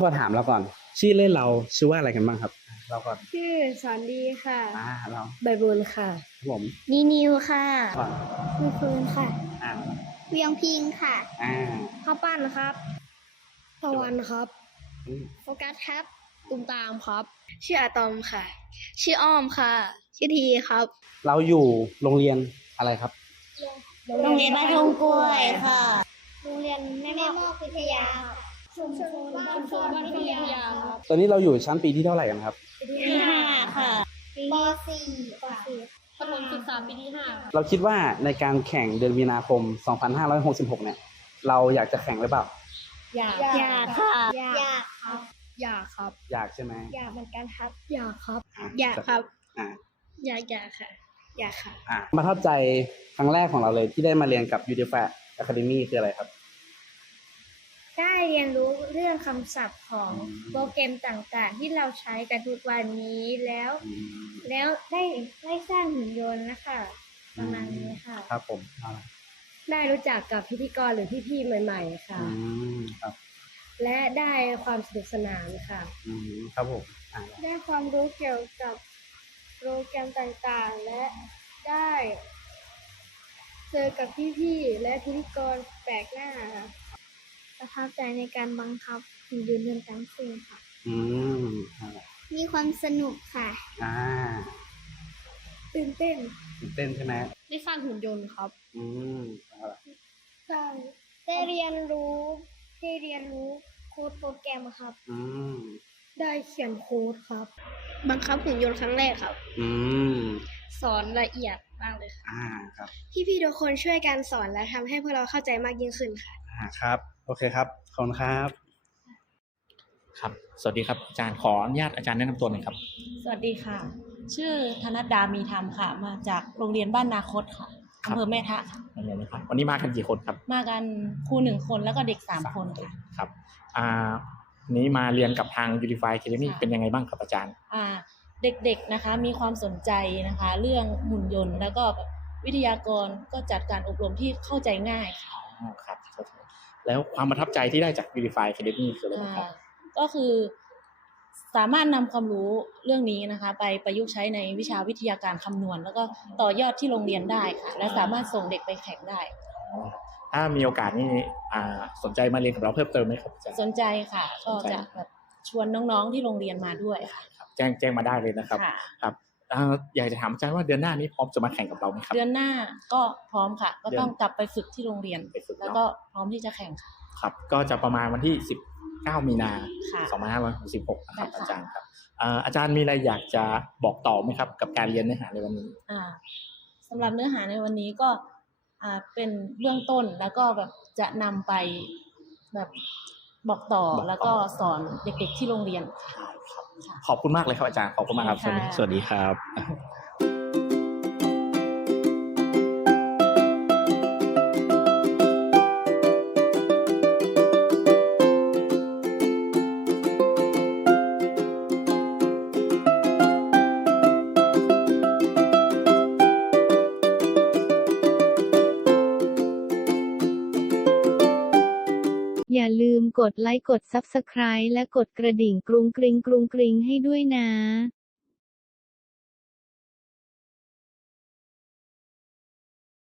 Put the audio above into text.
ขอถามเราก่อน ชื่อเล่นเราชื่อว่าอะไรกันบ้างครับ เราก่อนชื่อสอนดีค่ะ อ่าเราใบบุญค่ะครับผมนีนิวค่ะก่อนมือฟืนค่ะ อ่าเวียงพิงค่ะอ่าข้าวปั้นครับตะวันครับอืมโฟกัสครับตุ้มตามครับ ชื่ออะตอมค่ะ ชื่ออ้อมค่ะ ชื่อทีครับเราอยู่โรงเรียนอะไรครับ โรงเรียนบ้านทงกล้วยค่ะ โรงเรียนแม่มอกวิทยาชุมช นบ้านฟ้าวิทยาครับตอนนี้เราอยู่ชั้นปีที่เท่าไหร่กันครับที่ห้าค่ะปสี่ปสี่ประถมศึกษาปีที่ห้าเราคิดว่าในการแข่งเดือนมีนาคม 2566 เนี่ย เราอยากจะแข่งหรือเปล่า อยากอยากค่ะอยากครับอยากครับ อยากใช่ไหมอยากเหมือนกันครับ อยากครับะอยากครับอ่าอยากอยากค่ะ อยากค่ะอะมาทับใจครั้งแรกของเราเลยที่ได้มาเรียนกับ u d i f a Academy คืออะไรครับ ได้เรียนรู้เรื่องคำศัพท์ของอืมโปรแกรมต่างๆ ที่เราใช้กันทุกวันนี้แล้วอืมแล้วได้ได้สร้างหุ่นยนต์นะคะประมาณนี้ค่ะ ครับผมอ่าได้รู้จักกับพิธีกรหรือพี่ๆใหม่ ๆ ค่ะ อืมครับและได้ความสนุกสนานค่ะ อืมครับผมอ่าได้ความรู้เกี่ยวกับโปรแกรมต่างๆ และได้เจอกับพี่ๆและพิธีกรแปลกหน้าค่ะ ประทับใจในการบังคับหุ่นยนต์เดินตามเส้นค่ะ อืมอ่ามีความสนุกค่ะ อ่าตื่นเต้นตื่นเต้นใช่ไหมได้สร้างหุ่นยนต์ครับ อืมเอาล่ะได้ได้เรียนรู้ได้เรียนรู้โค้ดโปรแกรมครับ อืมได้เขียนโค้ดครับ บังคับหุ่นยนต์ครั้งแรกครับ อืมสอนละเอียดมากเลยค่ะ อ่าครับ พี่ๆทุกคนช่วยกันสอนและทำให้พวกเราเข้าใจมากยิ่งขึ้นค่ะ อ่าครับ โอเคครับ ขอบคุณครับ ครับ สวัสดีครับอาจารย์ขออนุญาตอาจารย์แนะนำตัวหน่อยครับ สวัสดีค่ะ ชื่อธนดดามีธรรมค่ะ มาจากโรงเรียนบ้านนาคตค่ะครับ อำเภอแม่ทะค่ะยังไงนะครับวันนี้มากันกี่คนครับมากันครูหนึ่งคนแล้วก็เด็กสามคนค่ะ ครับอ่านี้มาเรียนกับทาง Unify Academy ค่ะ เป็นยังไงบ้างครับอาจารย์ อ่าเด็กๆนะคะมีความสนใจนะคะ เรื่องหุ่นยนต์ แล้วก็แบบวิทยากรก็จัดการอบรมที่เข้าใจง่ายค่ะอ๋อ ครับครับ แล้วความประทับใจที่ได้จาก Unify Academy คืออะไรบ้างครับอ่าก็คือสามารถนำความรู้เรื่องนี้นะคะ ไปประยุกต์ใช้ในวิชาวิทยาการคำนวณ แล้วก็ต่อยอดที่โรงเรียนได้ค่ะ และสามารถส่งเด็กไปแข่งได้ ถ้ามีโอกาสนี่อ่าสนใจมาเรียนกับเราเพิ่มเติมไหมครับอาจารย์สนใจค่ะ ก็สนใจจะแบบชวนน้องๆที่โรงเรียนมาด้วยค่ะครับแจ้งแจ้งมาได้เลยนะครับค่ะครับ อ่าอยากจะถามอาจารย์ว่าเดือนหน้านี้พร้อมจะมาแข่งกับเราไหมครับ เดือนหน้าก็พร้อมค่ะ ก็เดือนต้องกลับไปฝึกที่โรงเรียนไปฝึกเนอะแล้วก็พร้อมที่จะแข่งค่ะครับ ก็จะประมาณวันที่ 19 มีนาค่ะ2566นะครับได้ค่ะอาจารย์ครับอ่าอาจารย์มีอะไรอยากจะบอกต่อไหมครับ กับการเรียนเนื้อหาในวันนี้อ่าสำหรับเนื้อหาในวันนี้ก็อ่าเป็นเบื้องต้นแล้วก็แบบจะนำไปแบบบอกต่อบอกต่อแล้วก็สอนเด็กๆที่โรงเรียนได้ครับค่ะ ขอบคุณมากเลยครับอาจารย์ขอบคุณมากครับ สวัสดีค่ะสวัสดีครับ อย่าลืมกดไลค์กด Subscribe และกดกระดิ่งกรุงกริงกรุงกริงให้ด้วยนะ